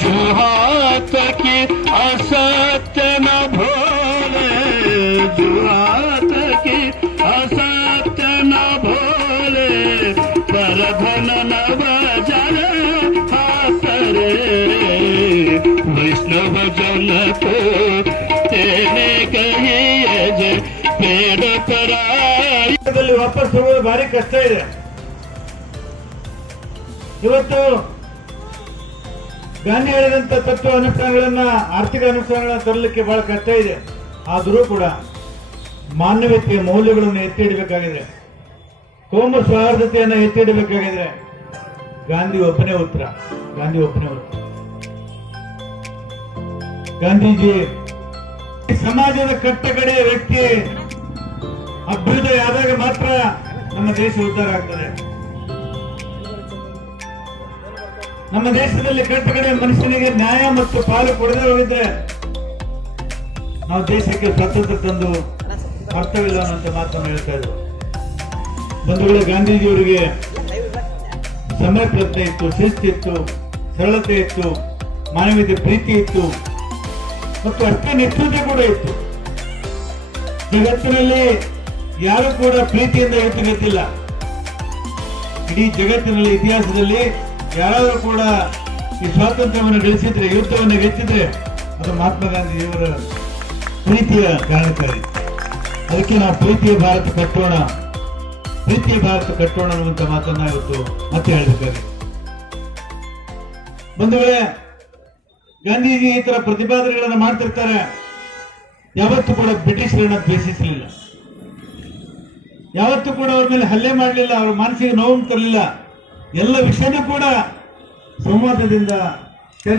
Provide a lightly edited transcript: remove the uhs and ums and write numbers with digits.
जो हाथ की असत्य न भोले, जो हाथ की असत्य न भोले, पर धन न भजन हाथ रे, वैष्णव जन को तेने कहिए जे पेड़ पराई ವಾಪಸ್ ಹೋಗೋದು ಭಾರಿ ಕಷ್ಟ ಇದೆ. ಇವತ್ತು ಗಾಂಧಿ ಹೇಳಿದಂತ ತತ್ವ ಅನುಷ್ಠಾನಗಳನ್ನ ಆರ್ಥಿಕ ಅನುಷ್ಠಾನಗಳನ್ನ ತರಲಿಕ್ಕೆ ಬಹಳ ಕಷ್ಟ ಇದೆ. ಆದರೂ ಕೂಡ ಮಾನವೀಯತೆಯ ಮೌಲ್ಯಗಳನ್ನು ಎತ್ತಿ ಹಿಡಬೇಕಾಗಿದೆ, ಕೋಮು ಸೌಹಾರ್ದತೆಯನ್ನು ಎತ್ತಿ ಹಿಡಬೇಕಾಗಿದೆ. ಗಾಂಧಿ ಒಬ್ಬನೇ ಉತ್ತರ, ಗಾಂಧಿ ಒಬ್ಬನೇ ಉತ್ತರ. ಗಾಂಧೀಜಿ ಸಮಾಜದ ಕಟ್ಟಕಡೆಯ ವ್ಯಕ್ತಿ ಅಭ್ಯುದಯ ಆದಾಗ ಮಾತ್ರ ನಮ್ಮ ದೇಶ ಉದ್ಧಾರ ಆಗ್ತದೆ. ನಮ್ಮ ದೇಶದಲ್ಲಿ ಕಟ್ಟಕಡೆ ಮನುಷ್ಯನಿಗೆ ನ್ಯಾಯ ಮತ್ತು ಪಾಲು ಕೊಡದೆ ಹೋಗಿದ್ರೆ ನಾವು ದೇಶಕ್ಕೆ ಸ್ವಾತಂತ್ರ್ಯ ತಂದು ಅರ್ಥವಿಲ್ಲ ಅನ್ನೋ ಮಾತನ್ನು ಹೇಳ್ತಾ ಇದ್ರು. ಬಂಧುಗಳೇ, ಗಾಂಧೀಜಿಯವರಿಗೆ ಸಮಯ ಪ್ರಜ್ಞೆ ಇತ್ತು, ಶಿಸ್ತಿತ್ತು, ಸರಳತೆ ಇತ್ತು, ಮಾನವೀಯತೆ ಪ್ರೀತಿ ಇತ್ತು ಮತ್ತು ಅಷ್ಟೇ ನಿಷ್ಠುರತೆ ಕೂಡ ಇತ್ತು. ಜಗತ್ತಿನಲ್ಲಿ ಯಾರು ಕೂಡ ಪ್ರೀತಿಯಿಂದ ಯುದ್ಧಗತ್ತಿಲ್ಲ. ಇಡೀ ಜಗತ್ತಿನಲ್ಲಿ ಇತಿಹಾಸದಲ್ಲಿ ಯಾರಾದರೂ ಕೂಡ ಈ ಸ್ವಾತಂತ್ರ್ಯವನ್ನು ಗಳಿಸಿದ್ರೆ, ಯುದ್ಧವನ್ನು ಗೆದ್ದಿದ್ರೆ ಅದು ಮಹಾತ್ಮ ಗಾಂಧಿಯವರ ಪ್ರೀತಿಯ ಕಾರಣಕ್ಕಾಗಿ. ಅದಕ್ಕೆ ನಾವು ಪ್ರೀತಿಯ ಭಾರತ ಕಟ್ಟೋಣ, ಪ್ರೀತಿಯ ಭಾರತ ಕಟ್ಟೋಣ ಅನ್ನುವಂತ ಮಾತನ್ನ ಇವತ್ತು ಮತ್ತೆ ಹೇಳಬೇಕಾಗಿದೆ. ಬಂಧುಗಳೇ, ಗಾಂಧೀಜಿ ಈ ತರ ಪ್ರತಿಪಾದನೆಗಳನ್ನು ಮಾಡ್ತಿರ್ತಾರೆ. ಯಾವತ್ತೂ ಕೂಡ ಬ್ರಿಟಿಷರನ್ನ ದ್ವೇಷಿಸಲಿಲ್ಲ, ಯಾವತ್ತೂ ಕೂಡ ಅವ್ರ ಮೇಲೆ ಹಲ್ಲೆ ಮಾಡಲಿಲ್ಲ, ಅವ್ರ ಮಾನಸಿಕ ನೋವು ತರಲಿಲ್ಲ. ಎಲ್ಲ ವಿಷಯನೂ ಕೂಡ ಸಂವಾದದಿಂದ ಚರ್ಚೆ